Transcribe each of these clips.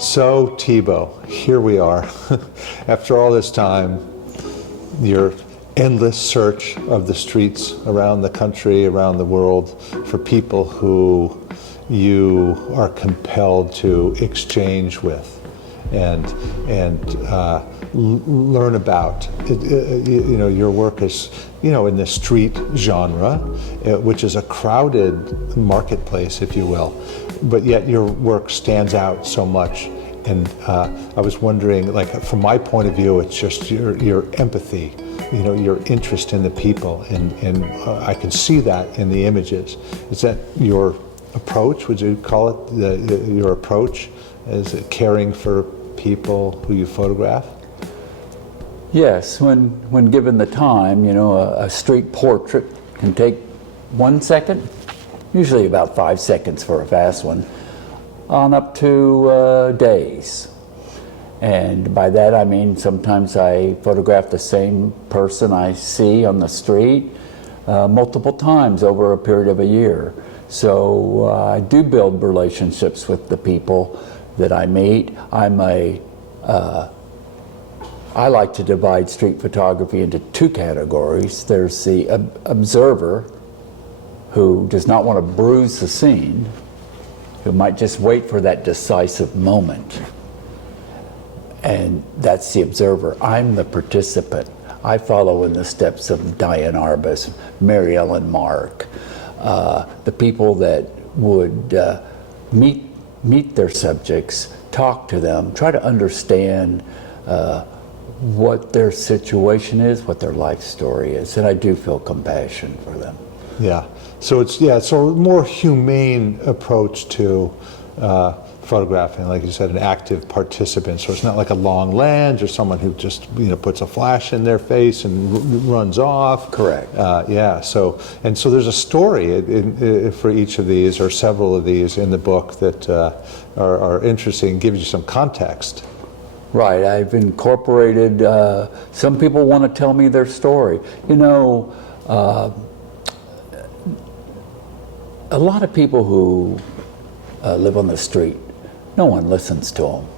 So Thibaut, here we are. After all this time, your endless search of the streets around the country, around the world, for people who you are compelled to exchange with and learn about. Your work is, in the street genre, which is a crowded marketplace, if you will, but yet your work stands out so much. And I was wondering, like, from my point of view, it's just your empathy, your interest in the people, and I can see that in the images. Is that your approach? Would you call it your approach? Is it caring for people who you photograph? Yes, when given the time, a street portrait can take 1 second, usually about 5 seconds for a fast one, on up to days. And by that I mean sometimes I photograph the same person I see on the street multiple times over a period of a year. So I do build relationships with the people that I meet. I like to divide street photography into two categories. There's the observer, who does not want to bruise the scene, who might just wait for that decisive moment. And that's the observer. I'm the participant. I follow in the steps of Diane Arbus, Mary Ellen Mark, the people that would meet their subjects, talk to them, try to understand what their situation is, what their life story is, and I do feel compassion for them. Yeah. So it's a more humane approach to photographing, like you said, an active participant. So it's not like a long lens or someone who just puts a flash in their face and runs off. Correct. So there's a story for each of these, or several of these, in the book that are interesting, gives you some context. Right. I've incorporated. Some people want to tell me their story. A lot of people who live on the street, no one listens to them.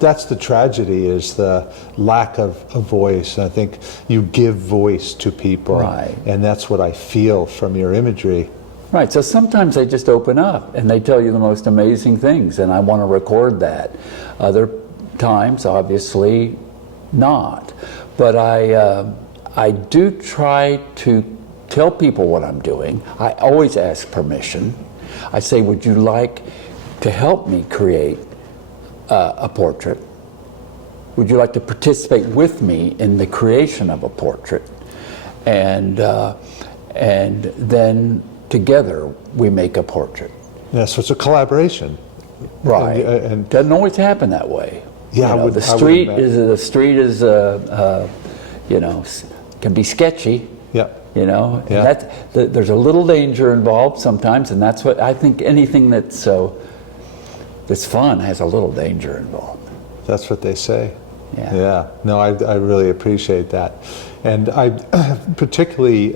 That's the tragedy, is the lack of a voice. I think you give voice to people, right, and that's what I feel from your imagery. Right, so sometimes they just open up and they tell you the most amazing things, and I want to record that. Other times, obviously, not. But I do try to tell people what I'm doing. I always ask permission. I say, would you like to help me create a portrait? Would you like to participate with me in the creation of a portrait? And then together we make a portrait. Yeah, so it's a collaboration. Right. And doesn't always happen that way. Yeah, the street can be sketchy. Yeah. Yeah. There's a little danger involved sometimes, and that's what I think. Anything that's fun has a little danger involved. That's what they say. Yeah. Yeah. No, I really appreciate that, and I'm particularly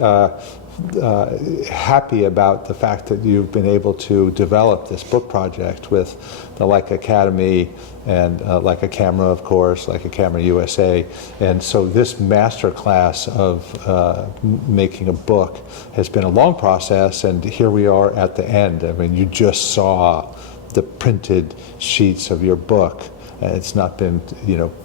happy about the fact that you've been able to develop this book project with the Leica Akademie and Leica Camera, of course, Leica Camera USA. And so this master class of making a book has been a long process, and here we are at the end. I mean, you just saw the printed sheets of your book. It's not been,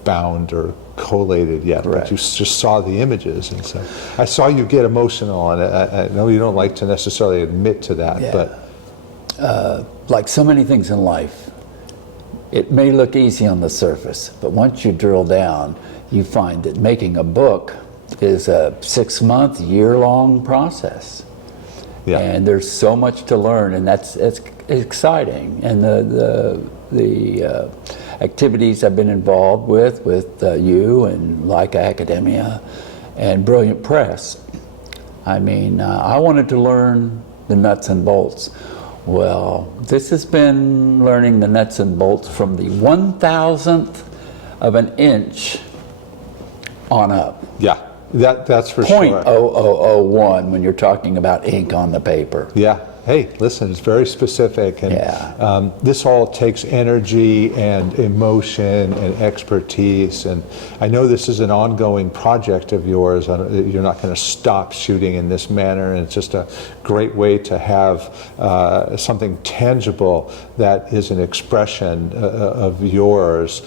bound or collated yet, right, but you just saw the images. And so I saw you get emotional, and I know you don't like to necessarily admit to that, yeah, but like so many things in life, it may look easy on the surface, but once you drill down, you find that making a book is a 6-month, year-long process. Yeah. And there's so much to learn, and it's exciting. And the activities I've been involved with you and Leica Akademie and Brilliant Press. I mean, I wanted to learn the nuts and bolts. Well, this has been learning the nuts and bolts from the 1,000th of an inch on up. Yeah, that's for sure. 0.0001 when you're talking about ink on the paper. Yeah, Hey, listen, it's very specific, and Yeah. this all takes energy and emotion and expertise. And I know this is an ongoing project of yours. You're not going to stop shooting in this manner, and it's just a great way to have something tangible that is an expression of yours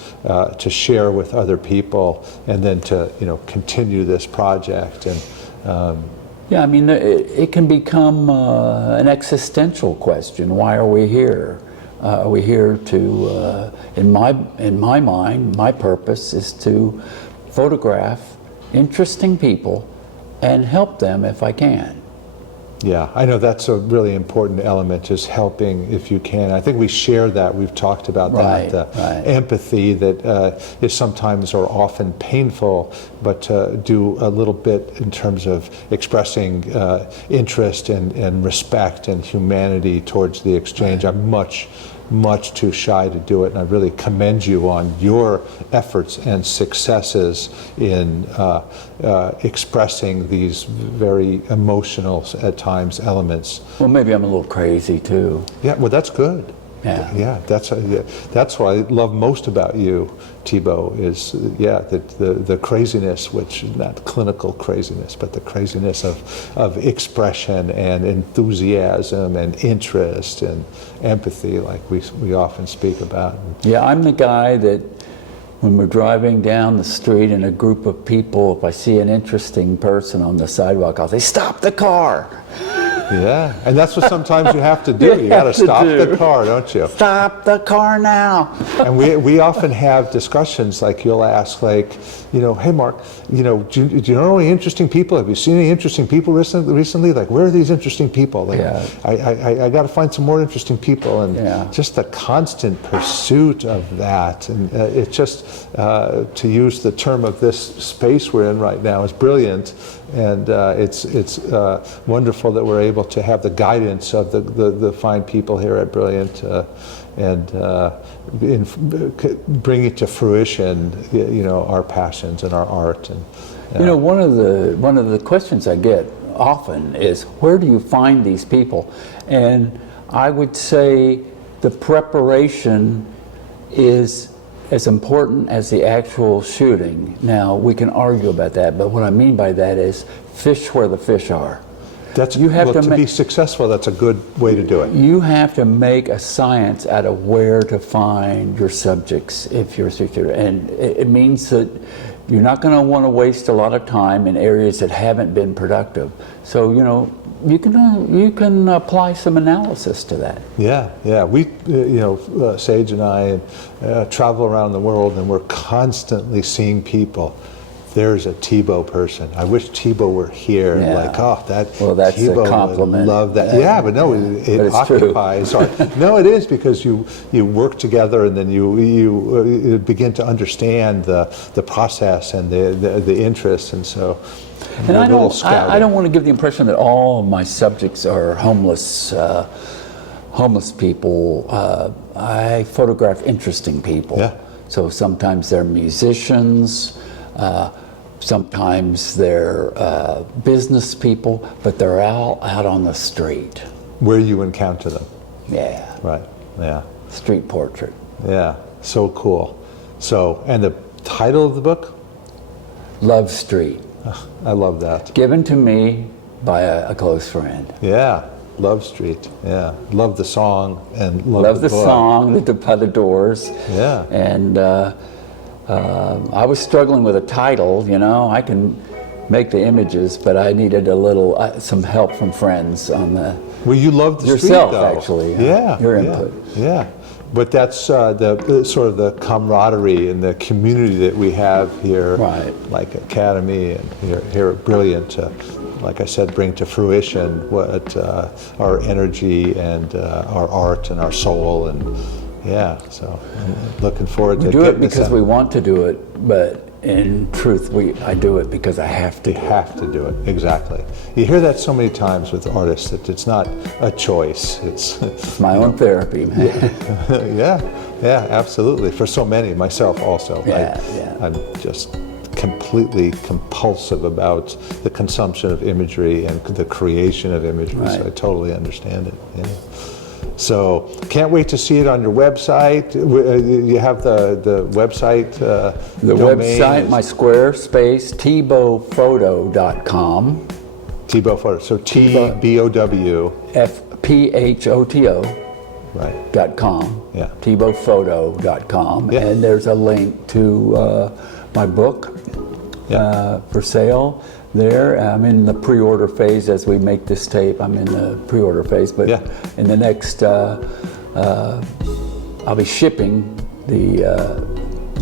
to share with other people, and then to continue this project. And Yeah, I mean, it can become an existential question. Why are we here? Are we here to, in my mind, my purpose is to photograph interesting people and help them if I can. yeah, I know that's a really important element, is helping if you can. I think we share that. We've talked about Right, that, right. empathy that is sometimes or often painful, but to do a little bit in terms of expressing interest and respect and humanity towards the exchange. I'm much too shy to do it, and I really commend you on your efforts and successes in expressing these very emotional, at times, elements. Well, maybe I'm a little crazy too. Yeah, well, that's good. Yeah. Yeah, that's what I love most about you, Thibaut, is the craziness, which not clinical craziness, but the craziness of expression and enthusiasm and interest and empathy, like we often speak about. Yeah, I'm the guy that when we're driving down the street in a group of people, if I see an interesting person on the sidewalk, I'll say, "Stop the car!" Yeah, and that's what sometimes you have to do. You got to have to stop do. the car, don't you? Stop the car now! And we often have discussions, like you'll ask, like, hey Mark, do you know any interesting people? Have you seen any interesting people recently? Like, where are these interesting people? Like, Yeah. I got to find some more interesting people, and Yeah. just the constant pursuit of that, and it's just to use the term of this space we're in right now is brilliant, and it's wonderful that we're able to have the guidance of the fine people here at Brilliant. And bring it to fruition, our passions and our art. And One of the questions I get often is, where do you find these people? And I would say the preparation is as important as the actual shooting. Now, we can argue about that, but what I mean by that is fish where the fish are. You have to be successful, that's a good way to do it. You have to make a science out of where to find your subjects if you're a shooter. And it means that you're not going to want to waste a lot of time in areas that haven't been productive. So, you can apply some analysis to that. Yeah. We, Sage and I travel around the world, and we're constantly seeing people. There's a Thibaut person. I wish Thibaut were here. Yeah. Like, that's Thibaut a compliment. Would love that. Yeah, but no, it occupies. No, it is, because you work together, and then you begin to understand the process and the interests, and so. And I don't want to give the impression that all of my subjects are homeless people. I photograph interesting people. Yeah. So sometimes they're musicians. Sometimes they're business people, but they're all out on the street. Where you encounter them. Yeah. Right, yeah. Street portrait. Yeah, so cool. So, and the title of the book? Love Street. I love that. Given to me by a close friend. Yeah, Love Street, yeah. Love the song, and love the book. song, by the Doors. Yeah. And I was struggling with a title, I can make the images, but I needed a little, some help from friends on the... Well, you love the yourself, street, though. Actually. Yeah. Your input. Yeah. But that's the sort of the camaraderie and the community that we have here, right. Like Akademie and here at Brilliant, like I said, bring to fruition what our energy and our art and our soul, and yeah, so I'm looking forward to We do getting it because we want to do it, but in truth, I do it because I have to. You have to do it, exactly. You hear that so many times with artists, that it's not a choice. It's my own therapy, man. Yeah, absolutely. For so many, myself also. Yeah. I'm just completely compulsive about the consumption of imagery and the creation of imagery, so Right. I totally understand it. Yeah. So can't wait to see it on your website. You have the website. The domain website, is my Squarespace, tbowphoto.com, Tbow Photo. So TBOW. FPHOTO.com, Right. Yeah. tbowphoto.com, Yeah. and there's a link to my book Yeah. for sale there. I'm in the pre-order phase as we make this tape. I'm in the pre-order phase, but Yeah. in the next, I'll be shipping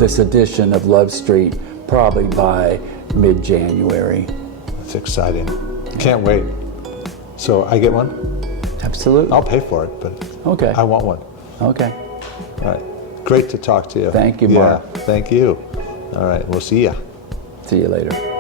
this edition of Love Street probably by mid-January. That's exciting. Can't wait. So I get one? Absolutely. I'll pay for it, but Okay. I want one. Okay. All right. Great to talk to you. Thank you, Mark. Yeah, thank you. All right, we'll see ya. See you later.